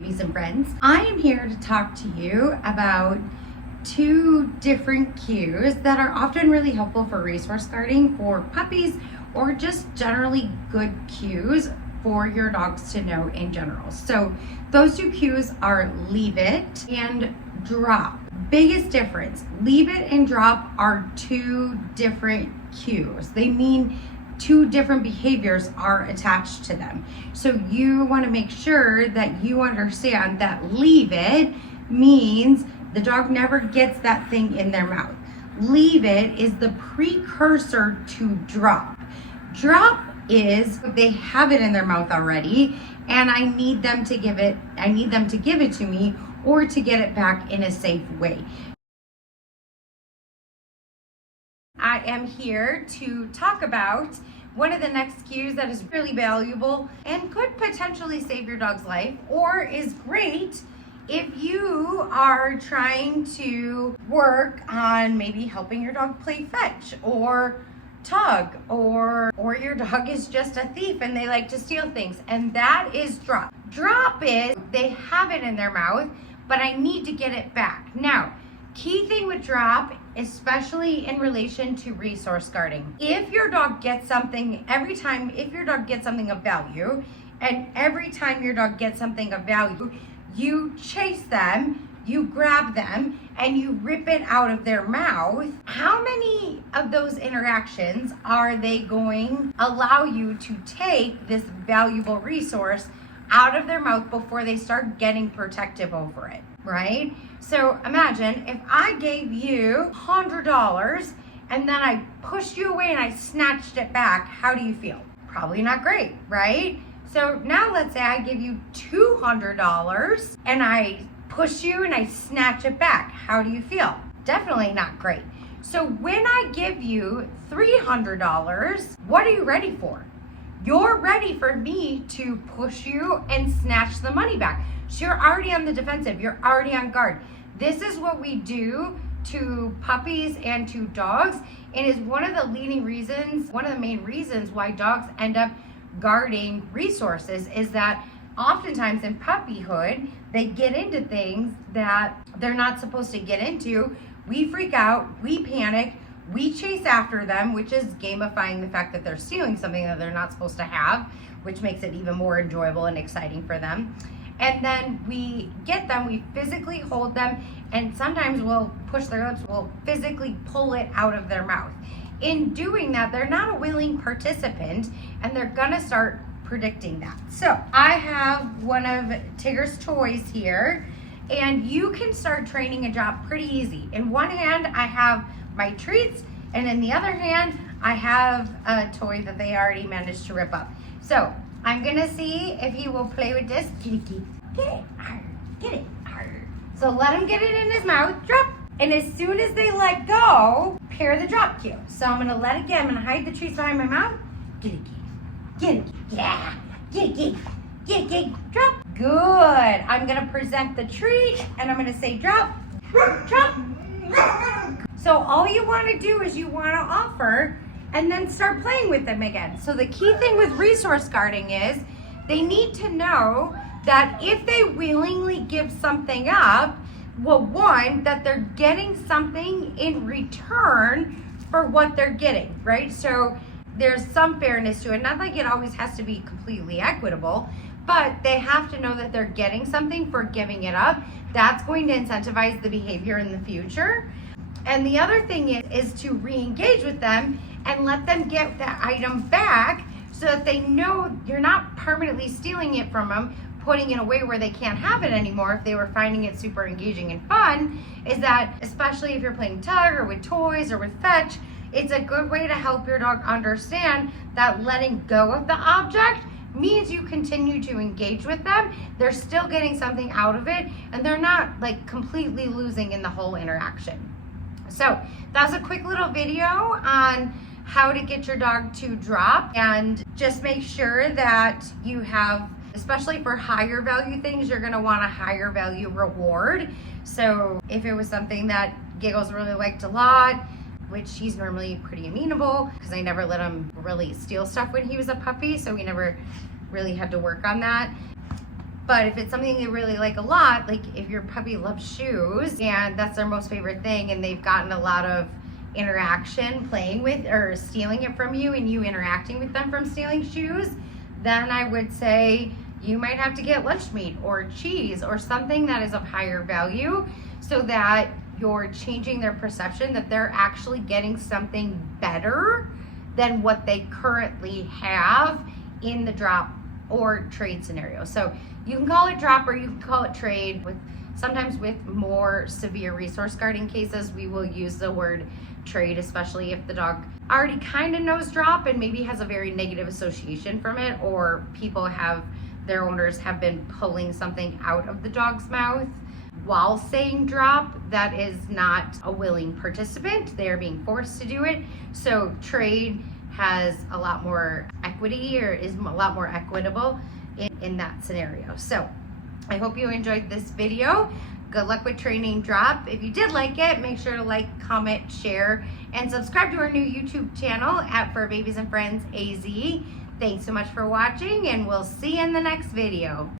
FurBabies and Friends. I am here to talk to you about two different cues that are often really helpful for resource guarding for puppies or just generally good cues for your dogs to know in general. So those two cues are leave it and drop. Biggest difference, leave it and drop are two different cues. They mean two different behaviors are attached to them. So you want to make sure that you understand that leave it means the dog never gets that thing in their mouth. Leave it is the precursor to drop. Drop is they have it in their mouth already and I need them to give it to me or to get it back in a safe way. I am here to talk about one of the next cues that is really valuable and could potentially save your dog's life, or is great if you are trying to work on maybe helping your dog play fetch or tug, or your dog is just a thief and they like to steal things, and that is drop. Drop is they have it in their mouth, but I need to get it back. Now, key thing with drop, especially in relation to resource guarding, if your dog gets something, if your dog gets something of value, and every time your dog gets something of value, you chase them, you grab them, and you rip it out of their mouth, how many of those interactions are they going to allow you to take this valuable resource out of their mouth before they start getting protective over it, right? So imagine if I gave you $100 and then I pushed you away and I snatched it back, how do you feel? Probably not great, right? So now let's say I give you $200 and I push you and I snatch it back, how do you feel? Definitely not great. So when I give you $300, what are you ready for? You're ready for me to push you and snatch the money back. So you're already on the defensive. You're already on guard. This is what we do to puppies and to dogs, and is one of the main reasons why dogs end up guarding resources, is that oftentimes in puppyhood, they get into things that they're not supposed to get into. We freak out, we panic, we chase after them, which is gamifying the fact that they're stealing something that they're not supposed to have, which makes it even more enjoyable and exciting for them. And then we get them, we physically hold them, and sometimes we'll push their lips, we'll physically pull it out of their mouth. In doing that, they're not a willing participant, and they're gonna start predicting that. So I have one of Tigger's toys here, and you can start training a drop pretty easy. In one hand, I have my treats, and in the other hand, I have a toy that they already managed to rip up. So I'm gonna see if he will play with this. Get it, get it. So let him get it in his mouth, drop. And as soon as they let go, pair the drop cue. So I'm gonna let it get, I'm gonna hide the treats behind my mouth. Get it, yeah, get it, drop. Good, I'm gonna present the treat and I'm gonna say drop. So all you wanna do is you wanna offer and then start playing with them again. So the key thing with resource guarding is they need to know that if they willingly give something up, well, one, that they're getting something in return for what they're getting, right? So there's some fairness to it. Not like it always has to be completely equitable, but they have to know that they're getting something for giving it up. That's going to incentivize the behavior in the future. And the other thing is to re-engage with them and let them get that item back so that they know you're not permanently stealing it from them, putting it away where they can't have it anymore if they were finding it super engaging and fun. Is that, especially if you're playing tug or with toys or with fetch, it's a good way to help your dog understand that letting go of the object means you continue to engage with them. They're still getting something out of it and they're not like completely losing in the whole interaction. So that was a quick little video on how to get your dog to drop, and just make sure that you have, especially for higher value things, you're gonna want a higher value reward. So if it was something that Giggles really liked a lot, which he's normally pretty amenable because I never let him really steal stuff when he was a puppy, so we never really had to work on that. But if it's something they really like a lot, like if your puppy loves shoes and that's their most favorite thing and they've gotten a lot of interaction playing with or stealing it from you and you interacting with them from stealing shoes, then I would say you might have to get lunch meat or cheese or something that is of higher value so that you're changing their perception that they're actually getting something better than what they currently have in the drop or trade scenario. So you can call it drop or you can call it trade. Sometimes with more severe resource guarding cases, we will use the word trade, especially if the dog already kind of knows drop and maybe has a very negative association from it, or their owners have been pulling something out of the dog's mouth while saying drop. That is not a willing participant. They are being forced to do it. So trade has a lot more equity, or is a lot more equitable in that scenario. So I hope you enjoyed this video. Good luck with training drop. If you did like it, make sure to like, comment, share, and subscribe to our new YouTube channel at FurBabies Friends AZ. Thanks so much for watching, and we'll see you in the next video.